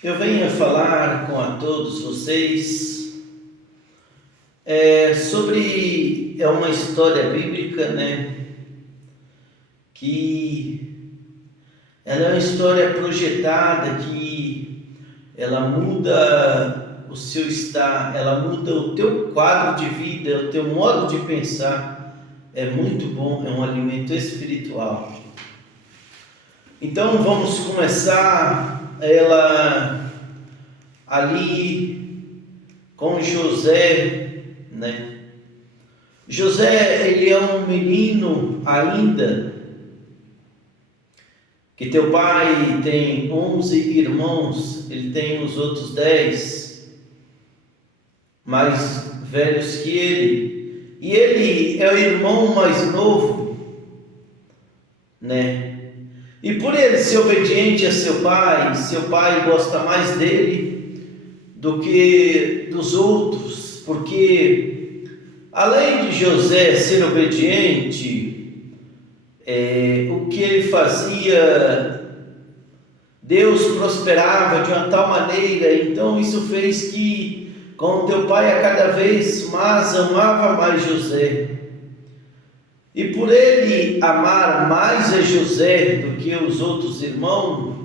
Eu venho a falar com a todos vocês sobre uma história bíblica, né? Que ela é uma história projetada que ela muda o seu estar, ela muda o teu quadro de vida, o teu modo de pensar. É muito bom, é um alimento espiritual. Então vamos começar ela ali com José, né? José, ele é um menino ainda, que teu pai tem 11 irmãos, ele tem os outros 10 mais velhos que ele, e ele é o irmão mais novo, né? E por ele ser obediente a seu pai gosta mais dele do que dos outros, porque além de José ser obediente, o que ele fazia, Deus prosperava de uma tal maneira, então isso fez que, com teu pai a cada vez mais amava mais José. E por ele amar mais a José do que os outros irmãos,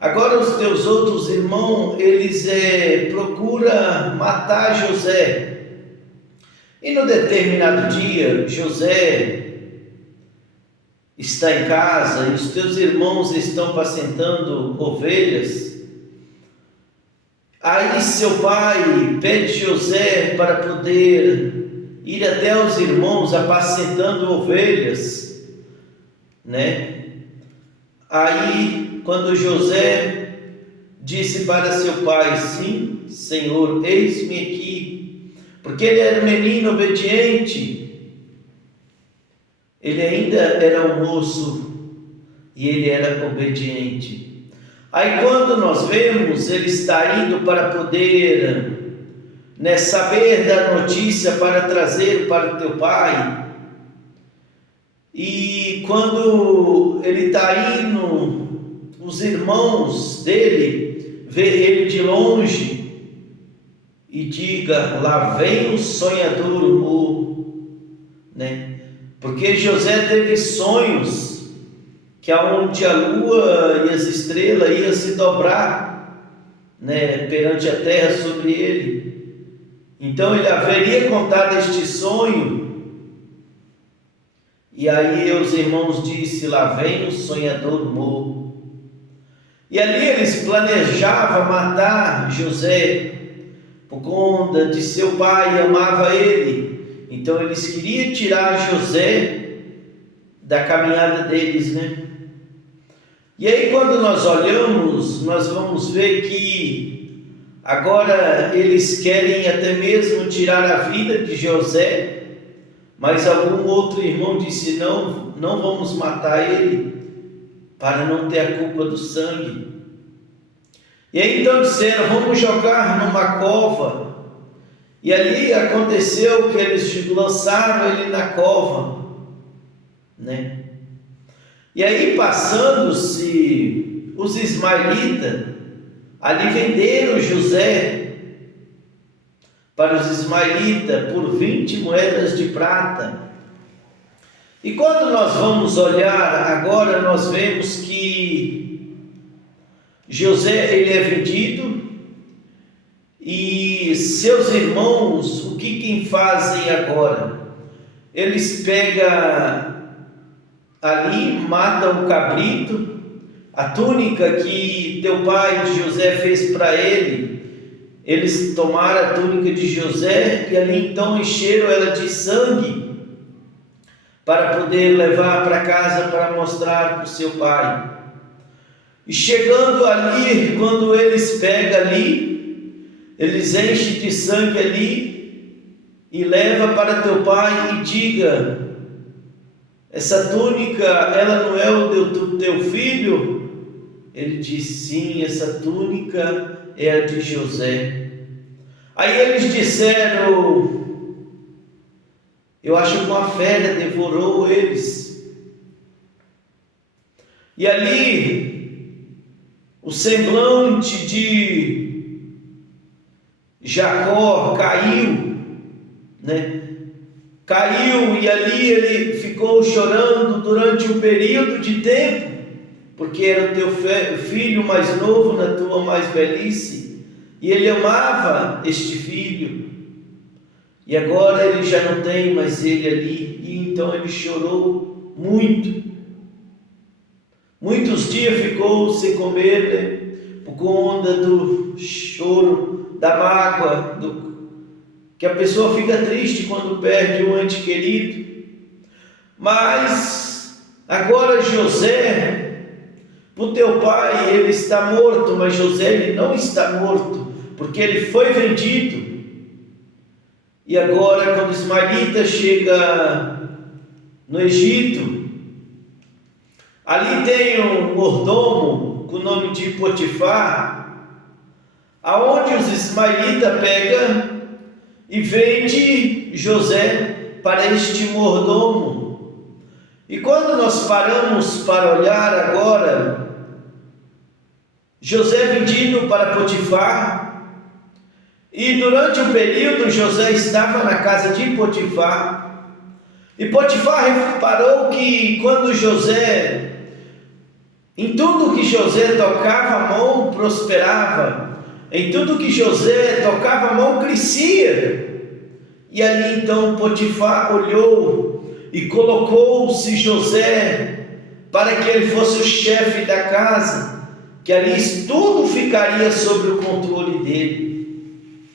agora os teus outros irmãos, eles procuram matar José. E no determinado dia, José está em casa e os teus irmãos estão apacentando ovelhas. Aí seu pai pede José para poder ir até os irmãos apacentando ovelhas, né? Aí, quando José disse para seu pai: sim, Senhor, eis-me aqui, porque ele era um menino obediente, ele ainda era um moço e ele era obediente. Aí, quando nós vemos, ele está indo para poder saber da notícia para trazer para o teu pai, e quando ele está indo, os irmãos dele vê ele de longe e diga: lá vem o sonhador, né? Porque José teve sonhos que aonde a lua e as estrelas iam se dobrar, né, perante a terra sobre ele. Então ele haveria contado este sonho, e aí os irmãos disseram: lá vem o sonhador morro. E ali eles planejavam matar José, por conta de seu pai amava ele. Então eles queriam tirar José da caminhada deles, né? E aí quando nós olhamos, nós vamos ver que agora eles querem até mesmo tirar a vida de José, mas algum outro irmão disse: não, não vamos matar ele, para não ter a culpa do sangue. E aí então disseram: vamos jogar numa cova. E ali aconteceu que eles lançaram ele na cova, né? E aí, passando-se os ismaelitas, ali venderam José para os ismaelitas por 20 moedas de prata. E quando nós vamos olhar agora, nós vemos que José ele é vendido, e seus irmãos, o que fazem agora? Eles pegam ali, matam o cabrito, a túnica que teu pai José fez para ele, eles tomaram a túnica de José e ali então encheram ela de sangue, para poder levar para casa para mostrar para o seu pai. E chegando ali, quando eles pegam ali, eles enchem de sangue ali e leva para teu pai e diga: essa túnica, ela não é o do teu filho? Ele diz: sim, essa túnica é a de José. Aí eles disseram: eu acho que uma fera devorou eles. E ali o semblante de Jacó caiu, né? Caiu, e ali ele ficou chorando durante um período de tempo, porque era o teu filho mais novo na tua mais velhice, e ele amava este filho, e agora ele já não tem mais ele ali, e então ele chorou muito. Muitos dias ficou sem comer, né? Por conta do choro, da mágoa, que a pessoa fica triste quando perde um ente querido. Mas agora José, o teu pai, ele está morto, mas José ele não está morto, porque ele foi vendido. E agora, quando Ismaelita chega no Egito, ali tem um mordomo com o nome de Potifar, aonde os ismaelitas pegam e vende José para este mordomo. E quando nós paramos para olhar agora, José vendido para Potifar, e durante um período José estava na casa de Potifar, e Potifar reparou que quando José, em tudo que José tocava a mão prosperava, em tudo que José tocava a mão crescia. E ali então Potifar olhou e colocou-se José para que ele fosse o chefe da casa, que ali tudo ficaria sob o controle dele.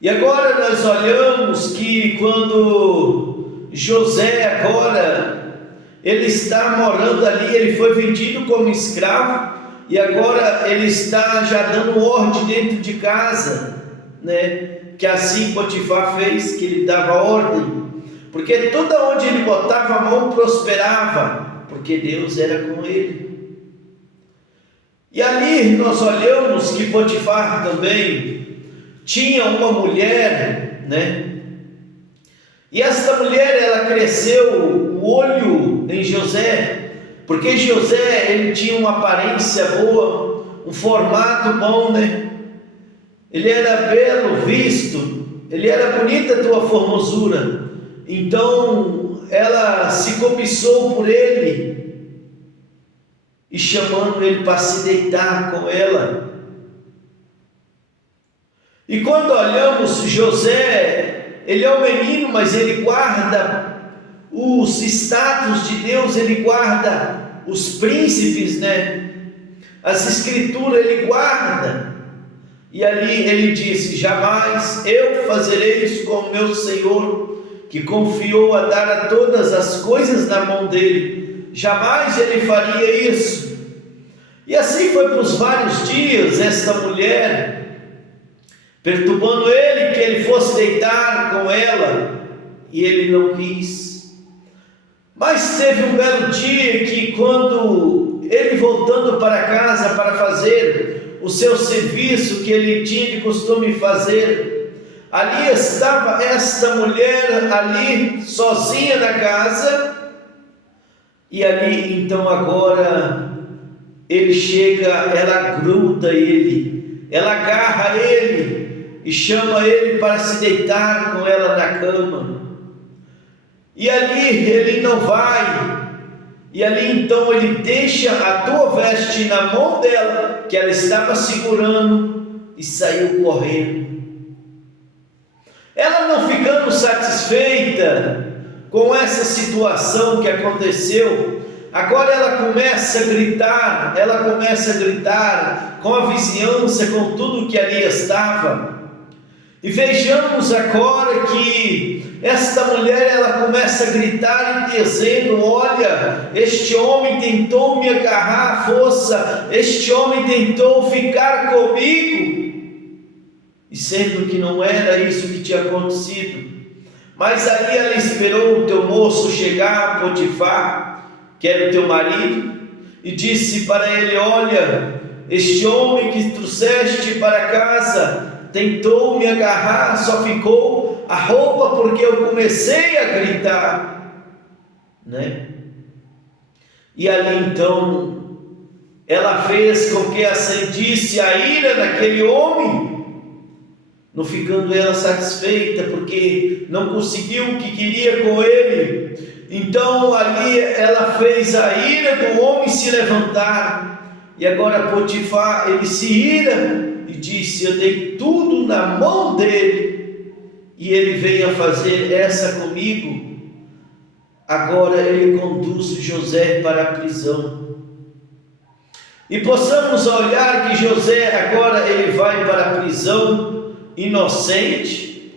E agora nós olhamos que quando José agora, ele está morando ali, ele foi vendido como escravo, e agora ele está já dando ordem dentro de casa, né? Que assim Potifar fez, que ele dava ordem, porque toda onde ele botava a mão prosperava, porque Deus era com ele. E ali nós olhamos que Potifar também tinha uma mulher, né? E esta mulher, ela cresceu o olho em José, porque José, ele tinha uma aparência boa, um formato bom, né? Ele era belo visto, ele era bonita a tua formosura. Então ela se cobiçou por ele, e chamando ele para se deitar com ela. E quando olhamos José, ele é um menino, mas ele guarda os status de Deus, ele guarda os príncipes, né? As escrituras ele guarda. E ali ele disse: jamais eu farei isso com meu Senhor, que confiou a dar a todas as coisas na mão dele. Jamais ele faria isso. E assim foi por vários dias esta mulher perturbando ele, que ele fosse deitar com ela, e ele não quis. Mas teve um belo dia que, quando ele voltando para casa para fazer o seu serviço que ele tinha de costume fazer, ali estava esta mulher ali sozinha na casa, e ali então agora ele chega, ela gruda ele, ela agarra ele e chama ele para se deitar com ela na cama. E ali ele não vai, e ali então ele deixa a tua veste na mão dela, que ela estava segurando, e saiu correndo. Ela não ficando satisfeita com essa situação que aconteceu, agora ela começa a gritar com a vizinhança, com tudo que ali estava. E vejamos agora que esta mulher, ela começa a gritar e dizendo: olha, este homem tentou me agarrar à força, este homem tentou ficar comigo, e sendo que não era isso que tinha acontecido. Mas ali ela esperou o teu moço chegar, Potifar, que era o teu marido, e disse para ele: olha, este homem que trouxeste para casa tentou me agarrar, só ficou a roupa, porque eu comecei a gritar, né? E ali então ela fez com que acendisse a ira daquele homem, não ficando ela satisfeita, porque não conseguiu o que queria com ele. Então ali ela fez a ira do homem se levantar, e agora Potifar, ele se ira e disse: eu dei tudo na mão dele, e ele veio a fazer essa comigo. Agora ele conduz José para a prisão. E possamos olhar que José agora ele vai para a prisão inocente,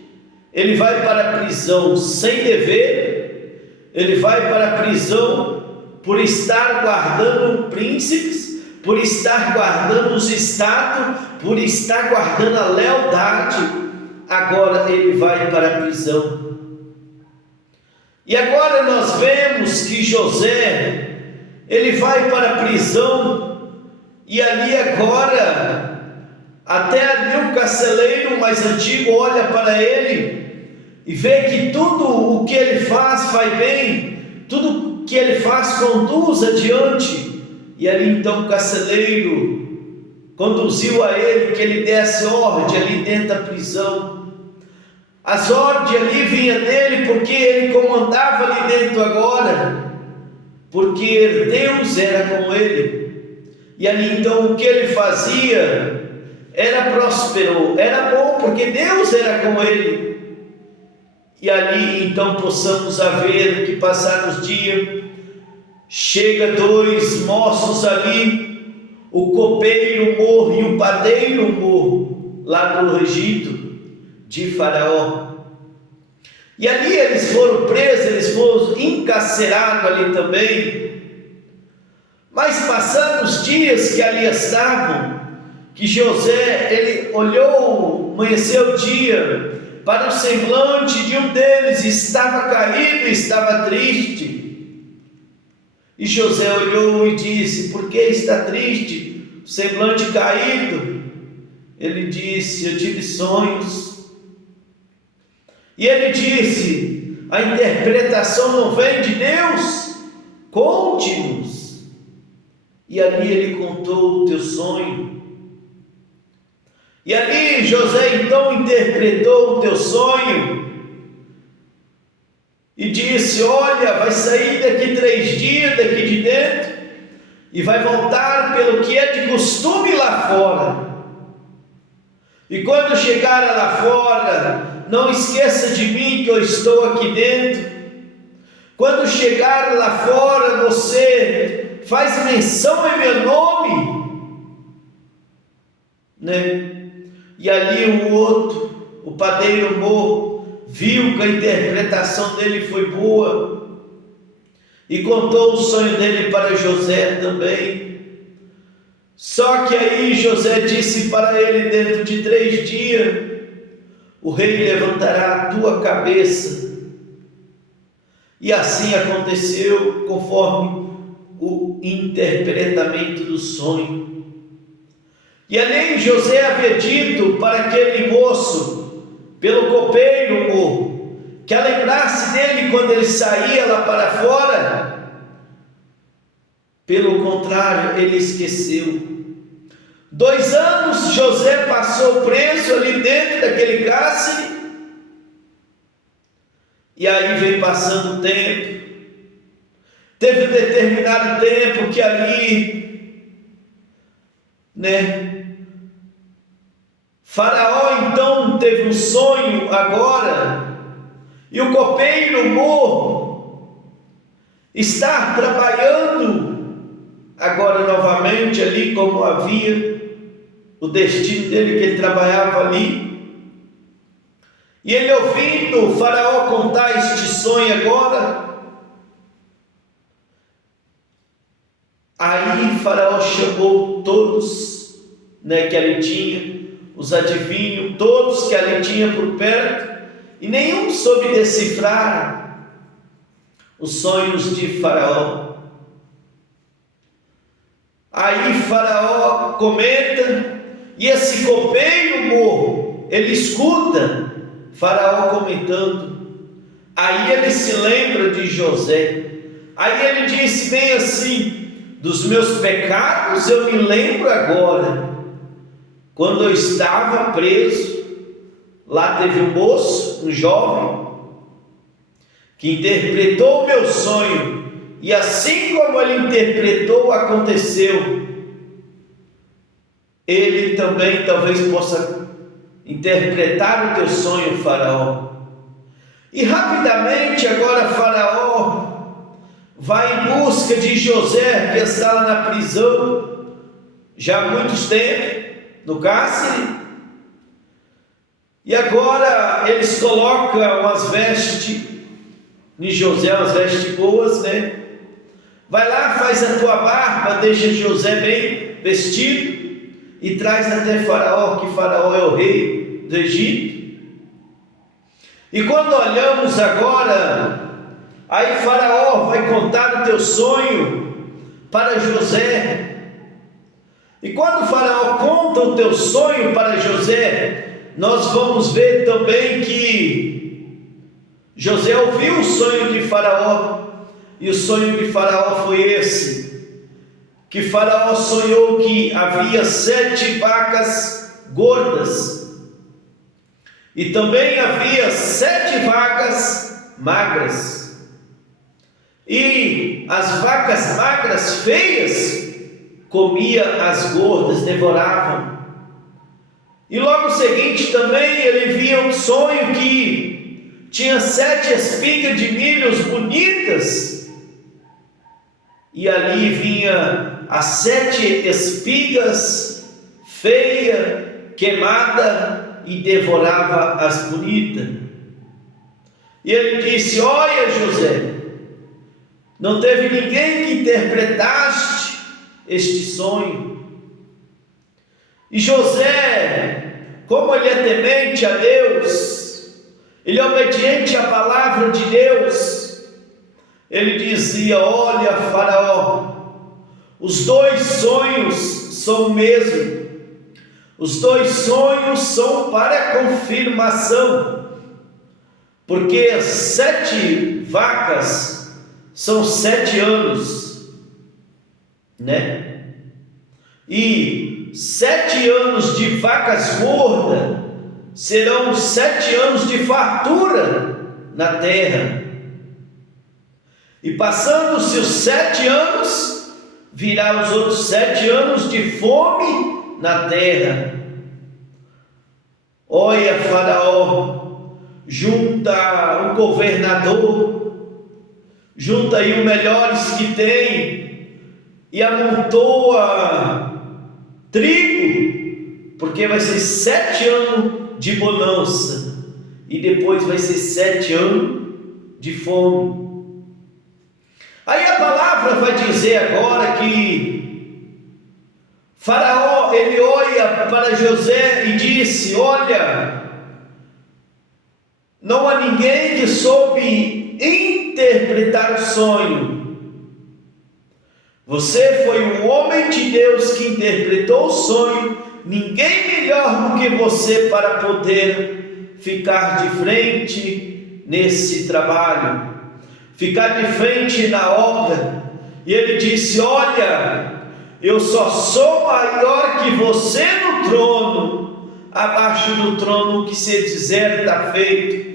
ele vai para a prisão sem dever, ele vai para a prisão por estar guardando príncipes, por estar guardando os status, por estar guardando a lealdade. Agora ele vai para a prisão. E agora nós vemos que José, ele vai para a prisão, e ali agora, até ali o carcereiro mais antigo olha para ele, e vê que tudo o que ele faz vai bem, tudo que ele faz conduz adiante, e ali então o carcereiro conduziu a ele que ele desse ordem ali dentro da prisão. As ordens ali vinham dele porque ele comandava ali dentro agora, porque Deus era com ele, e ali então o que ele fazia era próspero, era bom, porque Deus era com ele. E ali então possamos ver que passados os dias, chega dois moços ali, o copeiro morre e o padeiro morre, lá no Egito de Faraó. E ali eles foram presos, eles foram encarcerados ali também. Mas passados os dias que ali estavam, que José, ele olhou, amanheceu o dia, para o semblante de um deles, estava caído, estava triste. E José olhou e disse: por que está triste, o semblante caído? Ele disse: eu tive sonhos. E ele disse: a interpretação não vem de Deus? Conte-nos. E ali ele contou o teu sonho. E ali José então interpretou o teu sonho e disse: olha, vai sair daqui 3 dias daqui de dentro e vai voltar pelo que é de costume lá fora. E quando chegar lá fora, não esqueça de mim que eu estou aqui dentro. Quando chegar lá fora, você faz menção em meu nome, né? E ali o outro, o padeiro viu que a interpretação dele foi boa e contou o sonho dele para José também. Só que aí José disse para ele: dentro de 3 dias o rei levantará a tua cabeça. E assim aconteceu conforme o interpretamento do sonho. E ali José havia dito para aquele moço, pelo copeiro, que a lembrasse dele quando ele saía lá para fora. Pelo contrário, ele esqueceu. 2 anos José passou preso ali dentro daquele cárcere. E aí vem passando o tempo. Teve um determinado tempo que ali, Faraó então teve um sonho agora, e o copeiro está trabalhando agora novamente ali, como havia o destino dele, que ele trabalhava ali. E ele, ouvindo o Faraó contar este sonho agora, aí Faraó chamou todos que ali tinha, os adivinhos, todos que ali tinha por perto, e nenhum soube decifrar os sonhos de Faraó. Aí Faraó comenta, e esse copeiro ele escuta Faraó comentando. Aí ele se lembra de José. Aí ele disse bem assim: Dos meus pecados eu me lembro agora. Quando eu estava preso, lá teve um moço, um jovem, que interpretou o meu sonho, e assim como ele interpretou, aconteceu. Ele também talvez possa interpretar o teu sonho, Faraó. E rapidamente agora Faraó vai em busca de José, que está lá na prisão, já há muitos tempos, no cárcere. E agora eles colocam as vestes em José, as vestes boas, né? Vai lá, faz a tua barba, deixa José bem vestido e traz até Faraó, que Faraó é o rei do Egito. E quando olhamos agora, aí Faraó vai contar o teu sonho para José. E quando Faraó conta o teu sonho para José, nós vamos ver também que José ouviu o sonho de Faraó. E o sonho de Faraó foi esse: que Faraó sonhou que havia 7 vacas gordas e também havia 7 vacas magras, e as vacas magras feias comia as gordas, devoravam. E logo seguinte também ele via um sonho que tinha 7 espigas de milhos bonitas, e ali vinha as 7 espigas feia, queimada, e devorava as bonitas. E ele disse: olha, José, não teve ninguém que interpretaste este sonho. E José, como ele é temente a Deus, ele é obediente à palavra de Deus, ele dizia: olha, Faraó, os 2 sonhos são o mesmo, os 2 sonhos são para confirmação, porque as 7 vacas são 7 anos, né? E 7 anos de vacas gordas serão 7 anos de fartura na terra. E passando-se os 7 anos, virá os outros 7 anos de fome na terra. Olha, Faraó, junta o governador, junta aí os melhores que tem, e amontoa trigo, porque vai ser 7 anos de bonança, e depois vai ser 7 anos de fome. Aí a palavra vai dizer agora que Faraó, ele olha para José e disse: olha, não há ninguém que soube interpretar o sonho. Você foi um homem de Deus que interpretou o sonho. Ninguém melhor do que você para poder ficar de frente nesse trabalho, ficar de frente na obra. E ele disse: olha, eu só sou maior que você no trono, abaixo do trono o que se dizer está feito.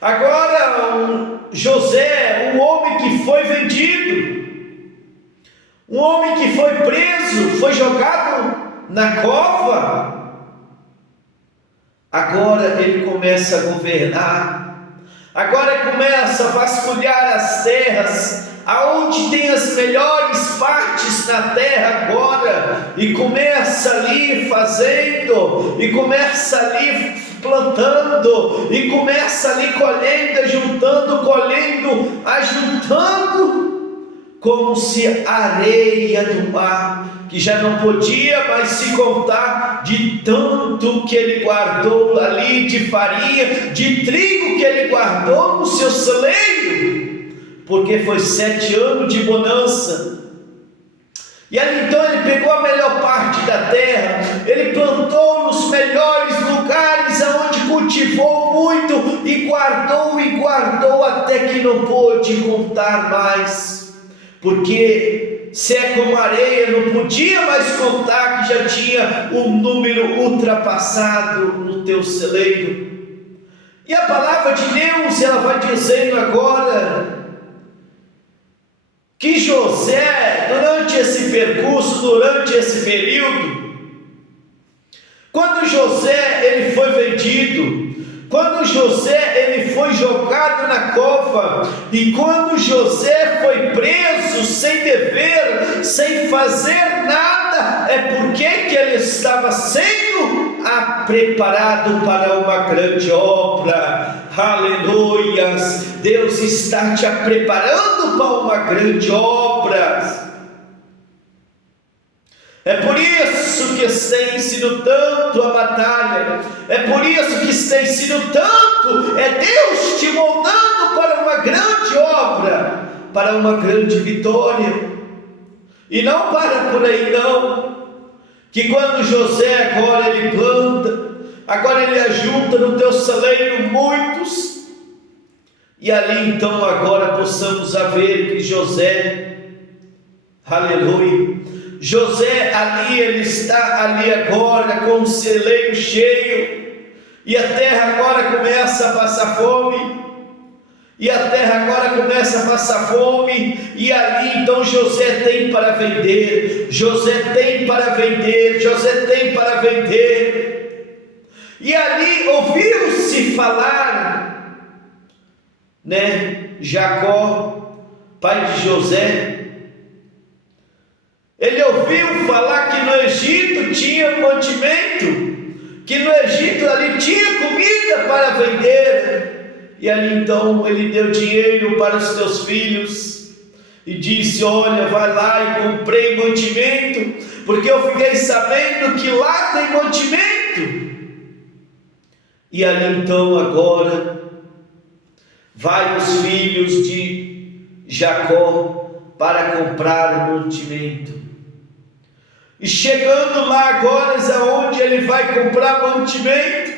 Agora José, um homem que foi vendido, um homem que foi preso, foi jogado na cova, agora ele começa a governar, agora ele começa a vasculhar as terras, aonde tem as melhores partes na terra agora, e começa ali fazendo, e começa ali plantando, e começa ali colhendo, ajuntando, colhendo, ajuntando, como se a areia do mar, que já não podia mais se contar de tanto que ele guardou ali de farinha, de trigo que ele guardou no seu celeiro, porque foi 7 anos de bonança. E ali então ele pegou a melhor parte da terra, ele plantou nos melhores lugares, aonde cultivou muito, e guardou até que não pôde contar mais. porque se é como areia, não podia mais contar que já tinha um número ultrapassado no teu celeiro. E a palavra de Deus, ela vai dizendo agora que José, durante esse percurso, durante esse período, quando José ele foi vendido, quando José ele foi jogado na cova, e quando José foi preso sem dever, sem fazer nada, é porque que ele estava sendo preparado para uma grande obra. Aleluias! Deus está te preparando para uma grande obra. É por isso que tem sido tanto a batalha, é por isso que tem sido tanto, é Deus te moldando para uma grande obra, para uma grande vitória. E não para por aí não, que quando José agora ele planta, agora ele ajunta no teu celeiro muitos, e ali então agora possamos ver que José, aleluia, José ali, ele está ali agora com o celeiro cheio, e a terra agora começa a passar fome, e ali então José tem para vender, e ali ouviu-se falar, Jacó, pai de José, ele ouviu falar que no Egito tinha mantimento, que no Egito ali tinha comida para vender, e ali então ele deu dinheiro para os teus filhos, e disse: olha, vai lá e comprei mantimento, porque eu fiquei sabendo que lá tem mantimento. E ali então agora, vai os filhos de Jacó para comprar mantimento. E chegando lá agora, aonde ele vai comprar mantimento,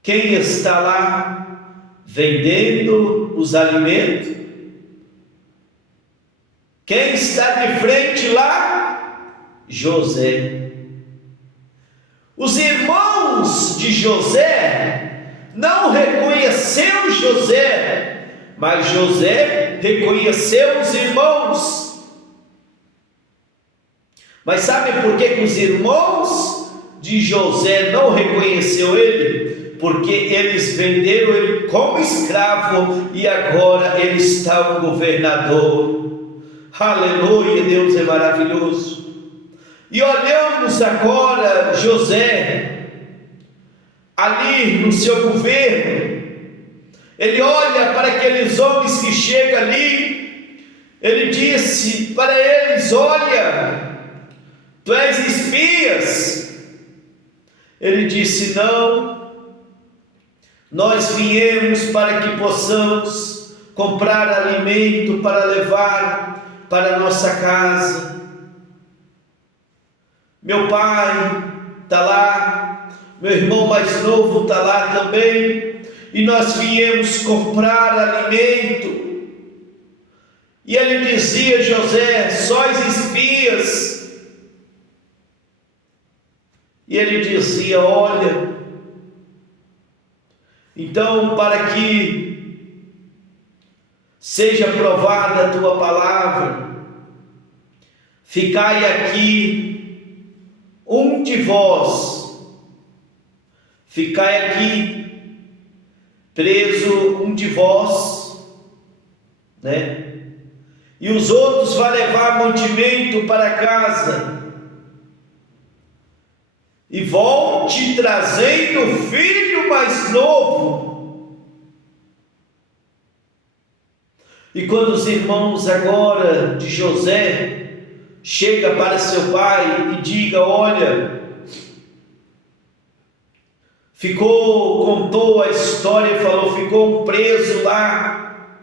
quem está lá vendendo os alimentos? Quem está de frente lá? José. Os irmãos de José não reconheceu José, mas José reconheceu os irmãos. Mas sabe por que os irmãos de José não reconheceu ele? Porque eles venderam ele como escravo, e agora ele está um governador. Aleluia, Deus é maravilhoso. E olhamos agora José, ali no seu governo, ele olha para aqueles homens que chegam ali, ele disse para eles: olha, tu és espias. Ele disse: não, nós viemos para que possamos comprar alimento para levar para a nossa casa. Meu pai está lá, meu irmão mais novo está lá também, e nós viemos comprar alimento. E ele dizia: José, sois espias. E ele dizia: olha, então para que seja provada a tua palavra, ficai aqui um de vós, ficai aqui preso um de vós, e os outros vão levar mantimento para casa, e volte trazendo o filho mais novo. E quando os irmãos agora de José chega para seu pai e diga: olha, contou a história e falou, ficou um preso lá,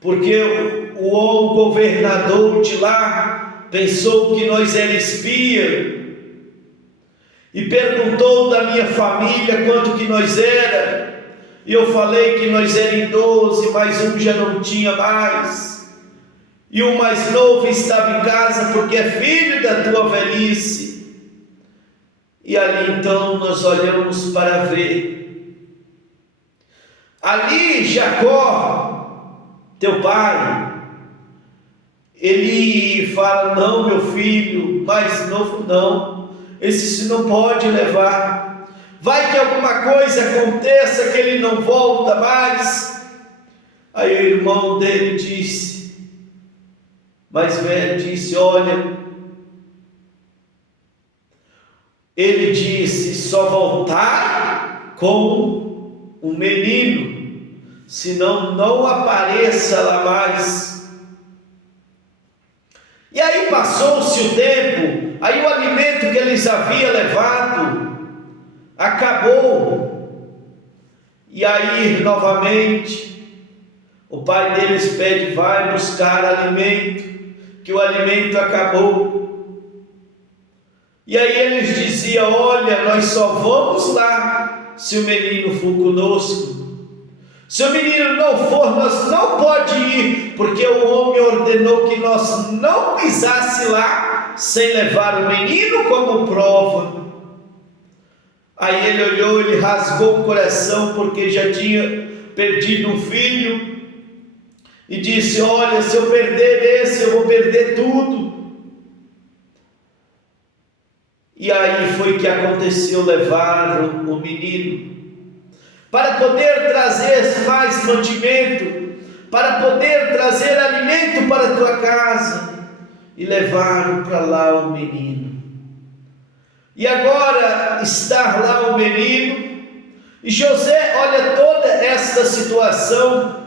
porque o governador de lá pensou que nós era espia, e perguntou da minha família quanto que nós era, e eu falei que nós éramos 12, mas um já não tinha mais. e o mais novo estava em casa porque é filho da tua velhice. E ali então nós olhamos para ver. Ali Jacó, teu pai, ele fala: não, meu filho, mais novo não, esse se não pode levar. Vai que alguma coisa aconteça que ele não volta mais. Aí o irmão dele disse, mais velho, disse: olha, ele disse, só voltar com um menino, senão não apareça lá mais. E aí passou-se o tempo, aí o alimento que eles haviam levado acabou, e aí novamente o pai deles pede: vai buscar alimento, que o alimento acabou. E aí eles diziam: olha, nós só vamos lá se o menino for conosco. Se o menino não for, nós não pode ir, porque o homem ordenou que nós não pisasse lá sem levar o menino como prova. Aí ele olhou, ele rasgou o coração, porque já tinha perdido um filho, e disse: olha, se eu perder esse, eu vou perder tudo. E aí foi que aconteceu: levaram o menino para poder trazer mais mantimento, para poder trazer alimento para a tua casa, e levaram para lá o menino. E agora está lá o menino, e José olha toda esta situação.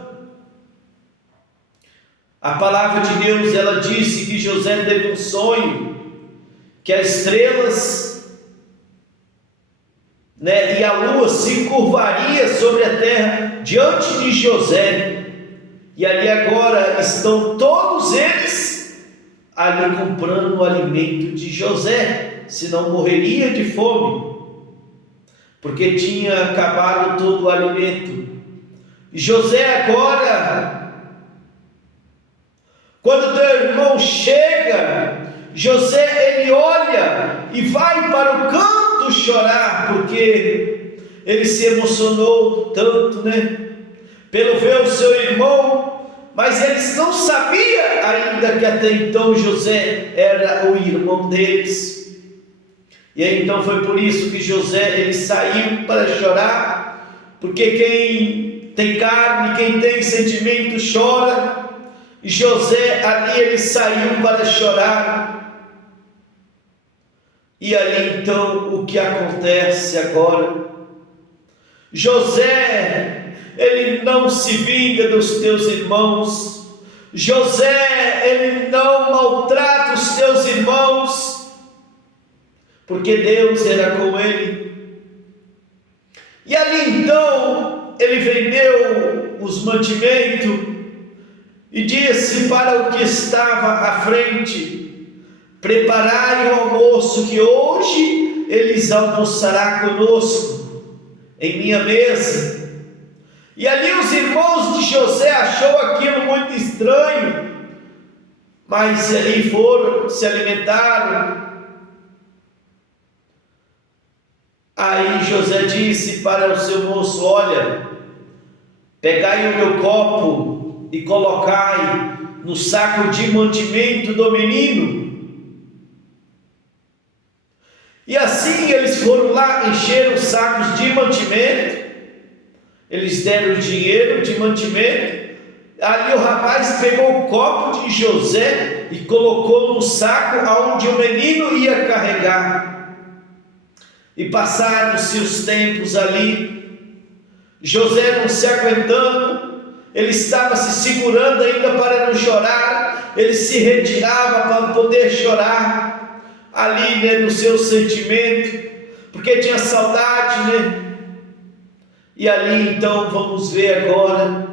A palavra de Deus, ela disse que José teve um sonho, que as estrelas, e a lua se curvaria sobre a terra diante de José, e ali agora estão todos eles ali comprando o alimento de José, senão morreria de fome, porque tinha acabado todo o alimento. E José agora, quando teu irmão chega, José, ele olha e vai para o canto chorar, porque ele se emocionou tanto, pelo ver o seu irmão, mas eles não sabiam ainda que até então José era o irmão deles. E aí então foi por isso que José, ele saiu para chorar, porque quem tem carne, quem tem sentimento chora. E José ali, ele saiu para chorar. E ali então o que acontece agora? José, ele não se vinga dos teus irmãos. José, ele não maltrata os teus irmãos, porque Deus era com ele. E ali então ele vendeu os mantimentos e disse para o que estava à frente: preparai o almoço, que hoje eles almoçará conosco em minha mesa. E ali os irmãos de José achou aquilo muito estranho, mas ali foram, se alimentaram. Aí José disse para o seu moço: olha, pegai o meu copo e colocai no saco de mantimento do menino. E assim eles foram lá, encheram os sacos de mantimento, eles deram o dinheiro de mantimento. Ali o rapaz pegou o copo de José e colocou no saco aonde o menino ia carregar. E passados-se os tempos ali, José não se aguentando, ele estava se segurando ainda para não chorar, ele se retirava para poder chorar ali, no seu sentimento, porque tinha saudade, E ali então vamos ver agora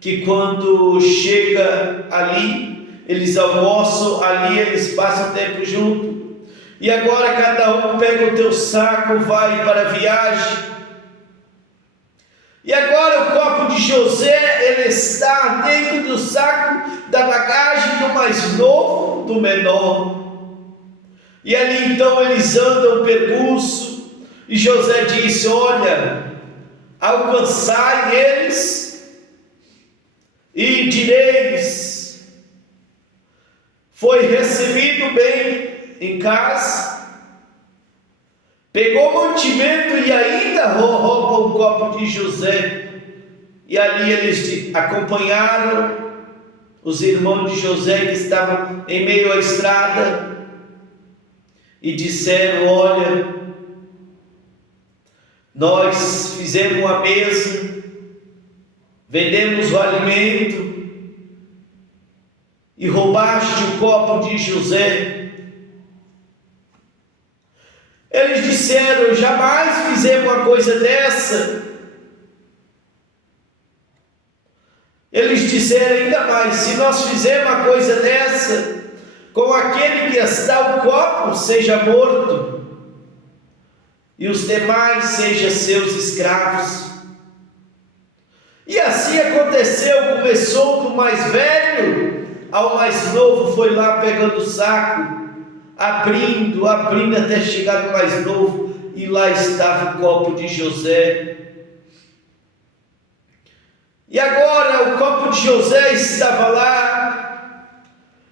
que quando chega ali, eles almoçam ali, eles passam tempo junto. E agora cada um pega o teu saco, vai para a viagem. E agora o copo de José, ele está dentro do saco da bagagem do mais novo do menor. E ali então eles andam percurso, e José disse: olha, alcançai eles e direis: foi recebido bem em casa, pegou mantimento e ainda rouba o copo de José. E ali eles acompanharam os irmãos de José que estavam em meio à estrada e disseram: olha, nós fizemos uma mesa, vendemos o alimento e roubaste o copo de José. Eles disseram: jamais fizemos uma coisa dessa. Eles disseram ainda mais: se nós fizermos uma coisa dessa, com aquele que está o copo seja morto, e os demais sejam seus escravos. E assim aconteceu, começou do mais velho ao mais novo, foi lá pegando o saco, abrindo até chegar no mais novo, e lá estava o copo de José. E agora o copo de José estava lá,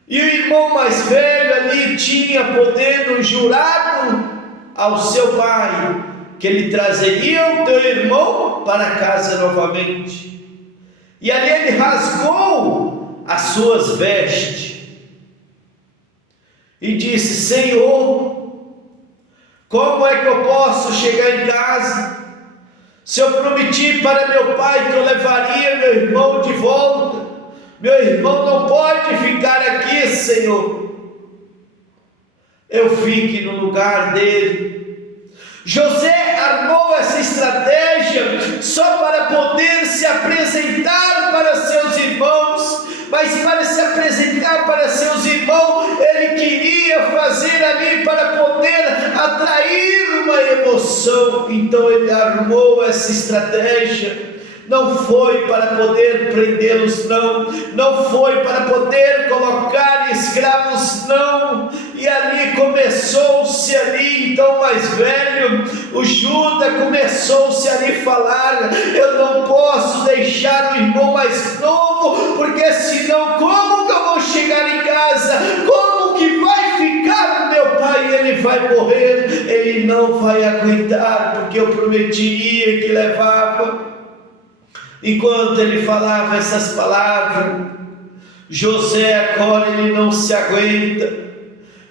e o irmão mais velho ali tinha podendo jurado ao seu pai que ele trazeria o teu irmão para casa novamente. E ali ele rasgou as suas vestes e disse: Senhor, como é que eu posso chegar em casa se eu prometi para meu pai que eu levaria meu irmão de volta? Meu irmão não pode ficar aqui, Senhor. Eu fique no lugar dele. José armou essa estratégia só para poder se apresentar para seus irmãos, mas para se apresentar para seus irmãos, ele queria fazer ali para poder atrair uma emoção. Então ele armou essa estratégia. Não foi para poder prendê-los, não foi para poder colocar escravos, não. E ali começou-se ali, então mais velho, o Judas começou-se ali a falar: eu não posso deixar o irmão mais novo, porque senão como que eu vou chegar em casa? Como que vai ficar o meu pai? Ele vai morrer, ele não vai aguentar, porque eu prometeria que levava. Enquanto ele falava essas palavras, José agora ele não se aguenta,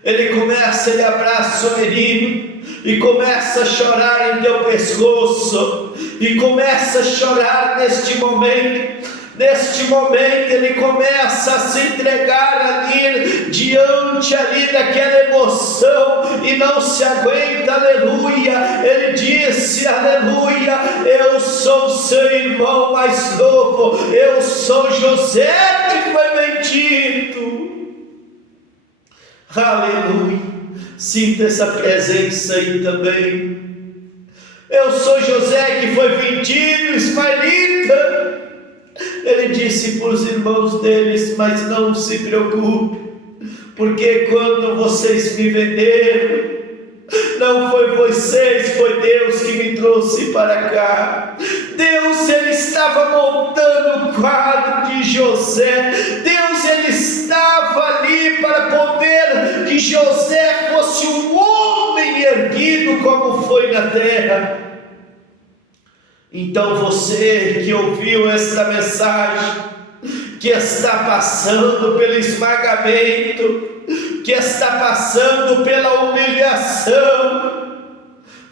ele começa, ele abraça o menino e começa a chorar em teu pescoço, e começa a chorar neste momento. Neste momento ele começa a se entregar ali, diante ali daquela emoção, e não se aguenta, aleluia. Ele disse, aleluia: eu sou seu irmão mais novo, eu sou José que foi vendido. Aleluia, sinta essa presença aí também. Eu sou José que foi vendido, ismaelita. Ele disse para os irmãos deles: mas não se preocupe, porque quando vocês me venderam, não foi vocês, foi Deus que me trouxe para cá. Deus, ele estava montando o quadro de José. Deus, ele estava ali para poder que José fosse um homem erguido como foi na terra. Então você que ouviu esta mensagem, que está passando pelo esmagamento, que está passando pela humilhação,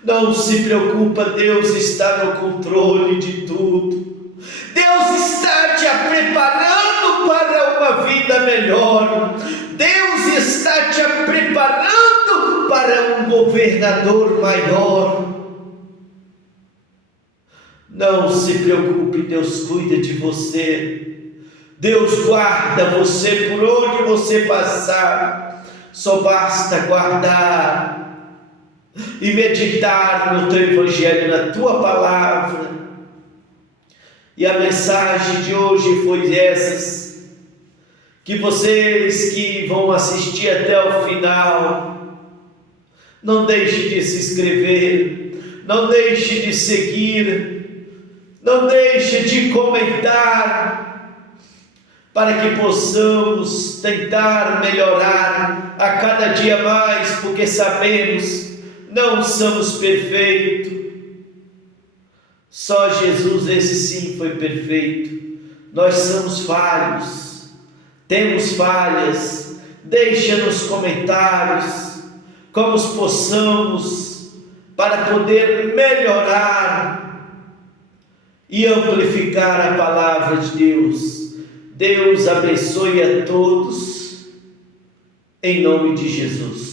não se preocupa, Deus está no controle de tudo. Deus está te preparando para uma vida melhor. Deus está te preparando para um governador maior. Não se preocupe, Deus cuida de você. Deus guarda você por onde você passar. Só basta guardar e meditar no teu evangelho, na tua palavra. E a mensagem de hoje foi essas: Que vocês que vão assistir até o final, não deixe de se inscrever, não deixe de seguir, não deixe de comentar, para que possamos tentar melhorar a cada dia mais, porque sabemos, não somos perfeitos. Só Jesus, esse sim, foi perfeito. Nós somos falhos, temos falhas. Deixa nos comentários como possamos para poder melhorar e amplificar a palavra de Deus. Deus abençoe a todos, em nome de Jesus.